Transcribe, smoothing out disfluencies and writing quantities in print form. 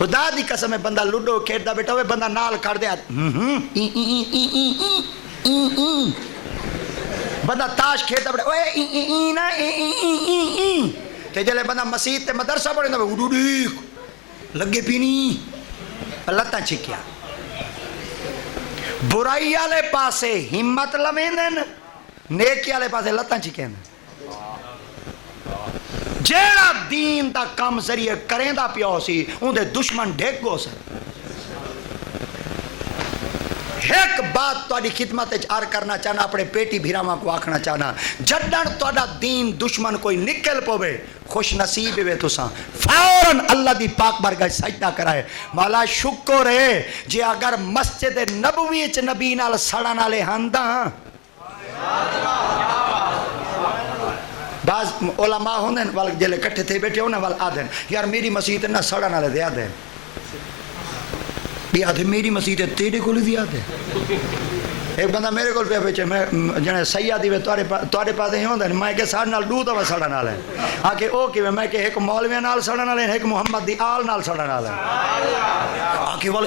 خدا دی قسم ہے بندہ لوڈو کھیلتا بیٹھا ہوئے بندہ نال کر دیا بندہ تاش کھیلتا بیٹھا تے جلے بندہ مسجد تے مدرسہ پڑھے لگے پینی لتاں چھکیا برائی والے پاسے ہمت لویندن نیکی والے پاسے لتاں چھکین جیڑا دین دا کم ذریعے کریں دا پیو سی ان دے دشمن ڈھیک گو سن ایک بات تہاڈی خدمت وچ عرض کرنا چاہنا اپنے پیٹی بھیراواں کو آکھنا چاہنا جڈن تہاڈا دین دشمن کوئی نکل پوے خوش نصیب وے تساں فوراً اللہ دی پاک بارگاہ سجدہ کرائے مولا شکر ہے جے اگر مسجد نبوی وچ نبی نال سڑن والے ہنداں بعض علماء ہوندے وال جلے کٹھے تھے بیٹھے ہونے وال آدھن یار میری مسجد نہ سڑن والے دے آدھن بھی آدھے میری مسجد تیرے کو لی دیا دے ایک بندہ میرے کو پہ بیچے میں جنے سیادی وے توارے پاس ہی ہوندے میں کہ ساڑھ نال دو تو سڑن والے آکے او کہ میں کہ ایک مولوی نال سڑن والے ایک محمد دی آل نال سڑن والے آکے وال